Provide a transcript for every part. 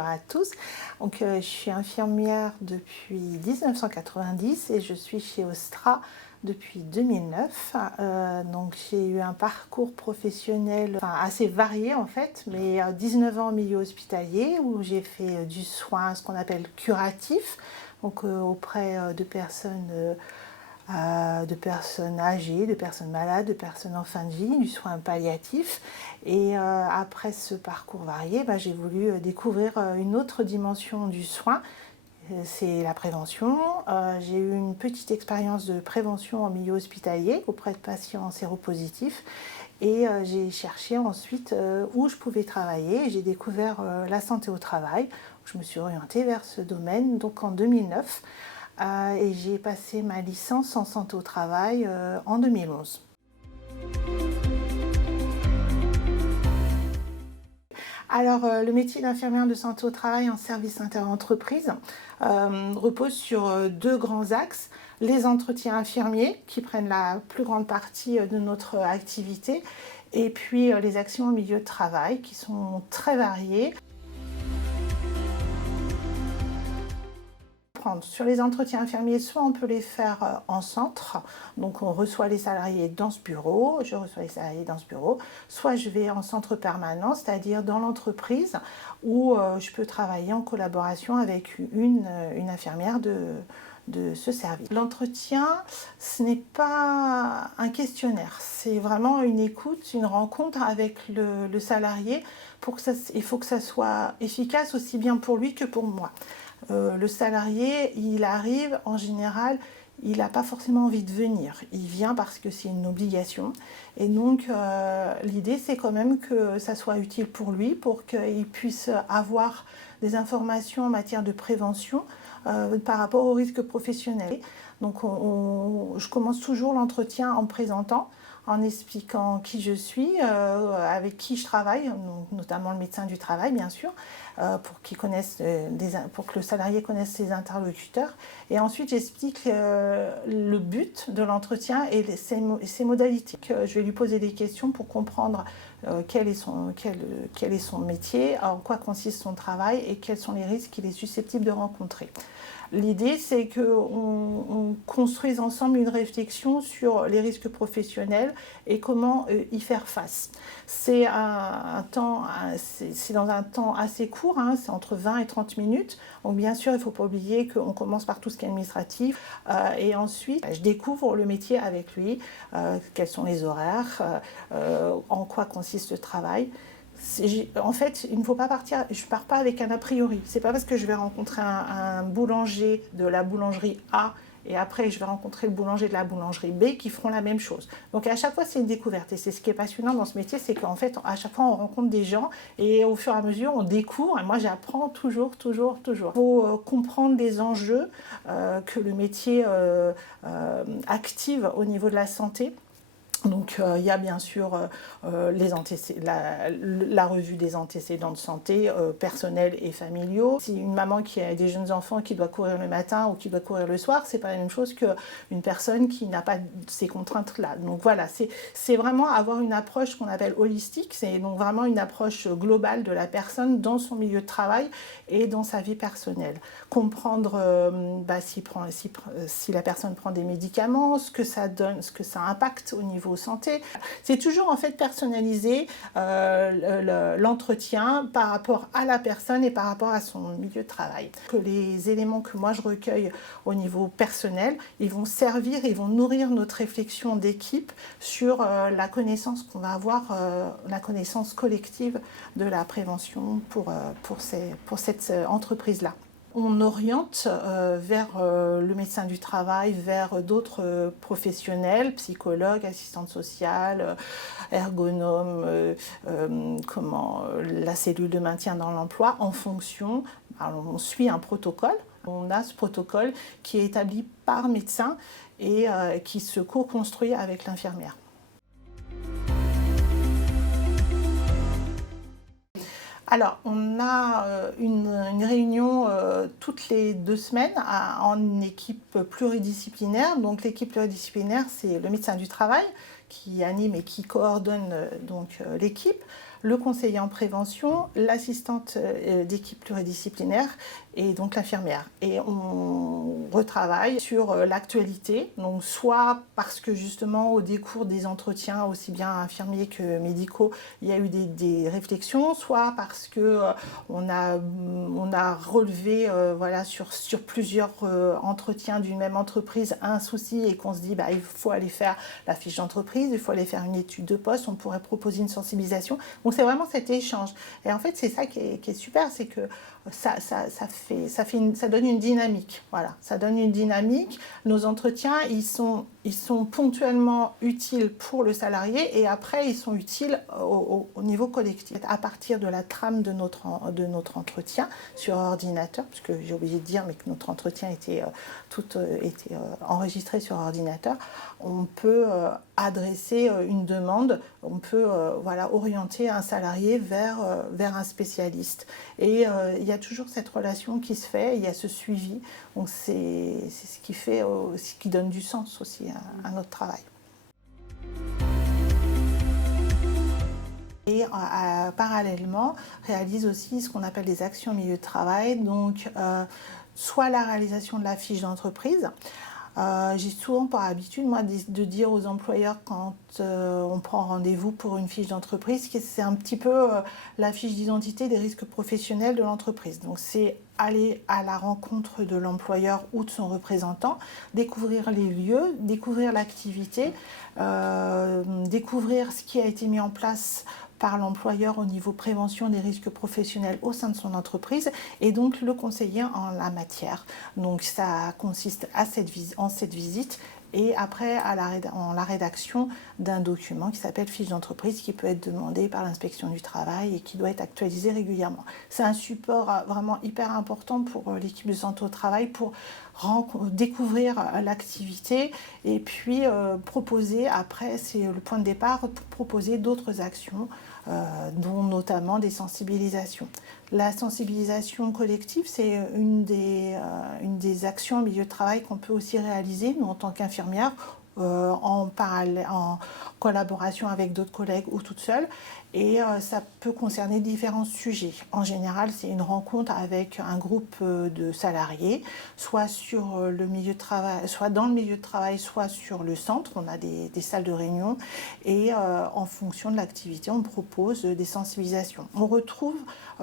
bonjour à tous. Je suis infirmière depuis 1990 et je suis chez Ostra depuis 2009. J'ai eu un parcours professionnel assez varié en fait, mais 19 ans en milieu hospitalier où j'ai fait du soin, ce qu'on appelle curatif, auprès de personnes âgées, de personnes malades, de personnes en fin de vie, du soin palliatif. Et après ce parcours varié, j'ai voulu découvrir une autre dimension du soin, c'est la prévention. J'ai eu une petite expérience de prévention en milieu hospitalier auprès de patients séropositifs. Et j'ai cherché ensuite où je pouvais travailler. J'ai découvert la santé au travail. Je me suis orientée vers ce domaine donc en 2009. Et j'ai passé ma licence en santé au travail en 2011. Alors, le métier d'infirmière de santé au travail en service interentreprise repose sur deux grands axes. Les entretiens infirmiers qui prennent la plus grande partie de notre activité et puis les actions au milieu de travail qui sont très variées. Sur les entretiens infirmiers, soit on peut les faire en centre, donc on reçoit les salariés dans ce bureau, je reçois les salariés dans ce bureau, soit je vais en centre permanent, c'est-à-dire dans l'entreprise où je peux travailler en collaboration avec une infirmière de ce service. L'entretien, ce n'est pas un questionnaire, c'est vraiment une écoute, une rencontre avec le salarié. Il faut que ça soit efficace aussi bien pour lui que pour moi. Le salarié, il arrive, en général, il n'a pas forcément envie de venir. Il vient parce que c'est une obligation. Et donc, l'idée, c'est quand même que ça soit utile pour lui, pour qu'il puisse avoir des informations en matière de prévention par rapport aux risques professionnels. Donc, je commence toujours l'entretien en me présentant, en expliquant qui je suis, avec qui je travaille, donc notamment le médecin du travail bien sûr, pour que le salarié connaisse ses interlocuteurs. Et ensuite j'explique le but de l'entretien et ses modalités. Je vais lui poser des questions pour comprendre quel est son métier, en quoi consiste son travail et quels sont les risques qu'il est susceptible de rencontrer. L'idée, c'est qu'on construise ensemble une réflexion sur les risques professionnels et comment y faire face. C'est dans un temps assez court, c'est entre 20 et 30 minutes. Donc bien sûr, il ne faut pas oublier qu'on commence par tout ce qui est administratif. Et ensuite, je découvre le métier avec lui, quels sont les horaires, en quoi consiste le travail. En fait, il ne faut pas partir, je ne pars pas avec un a priori. Ce n'est pas parce que je vais rencontrer un boulanger de la boulangerie A et après je vais rencontrer le boulanger de la boulangerie B qui feront la même chose. Donc à chaque fois, c'est une découverte. Et c'est ce qui est passionnant dans ce métier, c'est qu'en fait, à chaque fois, on rencontre des gens et au fur et à mesure, on découvre. Et moi, j'apprends toujours. Il faut comprendre les enjeux que le métier active au niveau de la santé. Donc il y a bien sûr la revue des antécédents de santé personnels et familiaux. Si une maman qui a des jeunes enfants qui doit courir le matin ou qui doit courir le soir, c'est pas la même chose qu'une personne qui n'a pas ces contraintes-là. Donc voilà, c'est vraiment avoir une approche qu'on appelle holistique, c'est donc vraiment une approche globale de la personne dans son milieu de travail et dans sa vie personnelle. Comprendre si la personne prend des médicaments, ce que ça donne, ce que ça impacte au niveau santé. C'est toujours en fait personnaliser l'entretien par rapport à la personne et par rapport à son milieu de travail. Que les éléments que moi je recueille au niveau personnel, ils vont servir, ils vont nourrir notre réflexion d'équipe sur la connaissance qu'on va avoir, la connaissance collective de la prévention pour cette entreprise-là. On oriente vers le médecin du travail, vers d'autres professionnels, psychologues, assistantes sociales, ergonomes, la cellule de maintien dans l'emploi, en fonction. Alors, on suit un protocole. On a ce protocole qui est établi par médecin et qui se co-construit avec l'infirmière. Alors, on a une réunion toutes les 2 semaines en équipe pluridisciplinaire. Donc, l'équipe pluridisciplinaire, c'est le médecin du travail qui anime et qui coordonne l'équipe. le conseiller en prévention, l'assistante d'équipe pluridisciplinaire et donc l'infirmière. Et on retravaille sur l'actualité, donc soit parce que justement au décours des entretiens, aussi bien infirmiers que médicaux, il y a eu des réflexions, soit parce que on a relevé voilà, sur plusieurs entretiens d'une même entreprise un souci et qu'on se dit il faut aller faire la fiche d'entreprise, il faut aller faire une étude de poste, on pourrait proposer une sensibilisation. Donc c'est vraiment cet échange. Et en fait c'est ça qui est super, c'est que ça donne une dynamique. Voilà, ça donne une dynamique. Nos entretiens, ils sont ponctuellement utiles pour le salarié et après, ils sont utiles au niveau collectif. À partir de la trame de notre entretien sur ordinateur, puisque j'ai oublié de dire, mais que notre entretien était enregistré sur ordinateur, on peut adresser une demande, on peut voilà, orienter un salarié vers un spécialiste. Et il y a toujours cette relation qui se fait, il y a ce suivi, donc c'est ce qui fait, ce qui donne du sens aussi à notre travail. Et parallèlement, réalise aussi ce qu'on appelle des actions milieu de travail, donc soit la réalisation de la fiche d'entreprise. J'ai souvent par habitude, moi, de dire aux employeurs quand on prend rendez-vous pour une fiche d'entreprise que c'est un petit peu la fiche d'identité des risques professionnels de l'entreprise. Donc c'est aller à la rencontre de l'employeur ou de son représentant, découvrir les lieux, découvrir l'activité, découvrir ce qui a été mis en place par l'employeur au niveau prévention des risques professionnels au sein de son entreprise et donc le conseiller en la matière. Donc ça consiste en cette visite et après en la rédaction d'un document qui s'appelle fiche d'entreprise qui peut être demandé par l'inspection du travail et qui doit être actualisé régulièrement. C'est un support vraiment hyper important pour l'équipe de santé au travail pour découvrir l'activité et puis proposer, après c'est le point de départ, pour proposer d'autres actions dont notamment des sensibilisations. La sensibilisation collective, c'est une des actions en milieu de travail qu'on peut aussi réaliser, nous en tant qu'infirmière, en collaboration avec d'autres collègues ou toute seule. Et ça peut concerner différents sujets. En général, c'est une rencontre avec un groupe de salariés, soit sur le milieu de travail, soit dans le milieu de travail, soit sur le centre. On a des salles de réunion et en fonction de l'activité, on propose des sensibilisations. On retrouve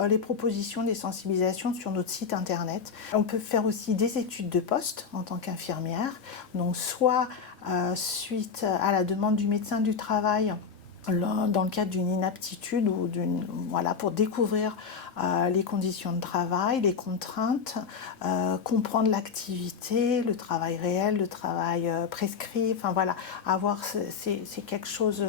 les propositions des sensibilisations sur notre site internet. On peut faire aussi des études de poste en tant qu'infirmière, donc soit suite à la demande du médecin du travail, dans le cadre d'une inaptitude ou voilà, pour découvrir les conditions de travail, les contraintes, comprendre l'activité, le travail réel, le travail prescrit, enfin voilà, c'est quelque chose,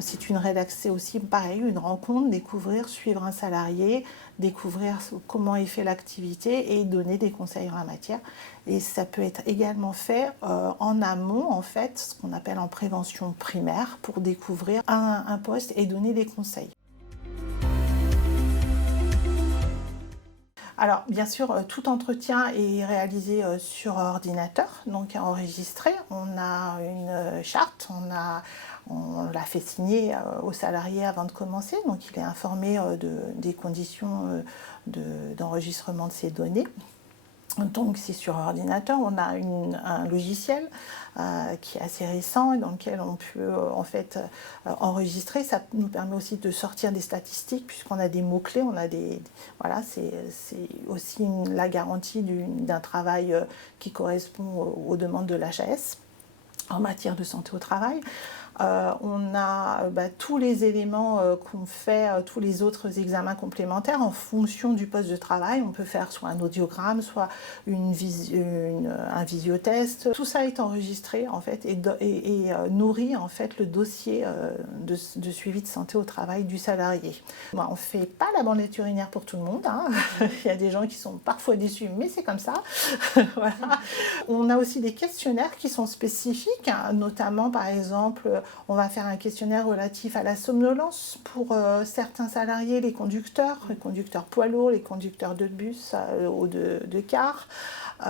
c'est une rédaction aussi pareil, une rencontre, découvrir, suivre un salarié, découvrir comment il fait l'activité et donner des conseils en la matière. Et ça peut être également fait en amont, en fait, ce qu'on appelle en prévention primaire, pour découvrir un poste et donner des conseils. Alors, bien sûr, tout entretien est réalisé sur ordinateur, donc enregistré. On a une charte, on l'a fait signer au salarié avant de commencer, donc il est informé des conditions d'enregistrement de ces données. Donc c'est sur ordinateur, on a un logiciel qui est assez récent et dans lequel on peut en fait enregistrer. Ça nous permet aussi de sortir des statistiques puisqu'on a des mots-clés, voilà, c'est aussi la garantie d'un travail qui correspond aux demandes de l'HAS en matière de santé au travail. On a tous les éléments qu'on fait, tous les autres examens complémentaires en fonction du poste de travail. On peut faire soit un audiogramme, soit un visiotest. Tout ça est enregistré en fait et nourrit en fait le dossier de suivi de santé au travail du salarié. Bon, on ne fait pas la bandelette urinaire pour tout le monde, hein. Il y a des gens qui sont parfois déçus, mais c'est comme ça. Voilà. On a aussi des questionnaires qui sont spécifiques, hein, notamment par exemple on va faire un questionnaire relatif à la somnolence pour certains salariés, les conducteurs poids lourds, les conducteurs de bus ou de car.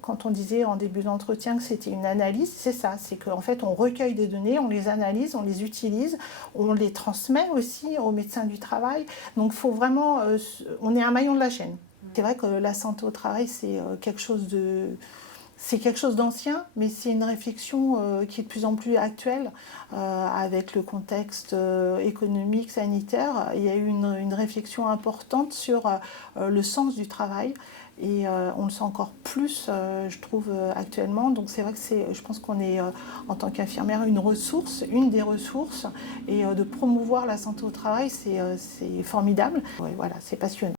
Quand on disait en début d'entretien que c'était une analyse, c'est ça, c'est qu'en fait on recueille des données, on les analyse, on les utilise, on les transmet aussi aux médecins du travail. Donc il faut vraiment, on est un maillon de la chaîne. C'est vrai que la santé au travail, c'est quelque chose d'ancien, mais c'est une réflexion qui est de plus en plus actuelle avec le contexte économique, sanitaire. Il y a eu une réflexion importante sur le sens du travail. Et on le sent encore plus, je trouve, actuellement. Donc c'est vrai que je pense qu'on est, en tant qu'infirmière, une des ressources. Et de promouvoir la santé au travail, c'est formidable. Ouais, voilà, c'est passionnant.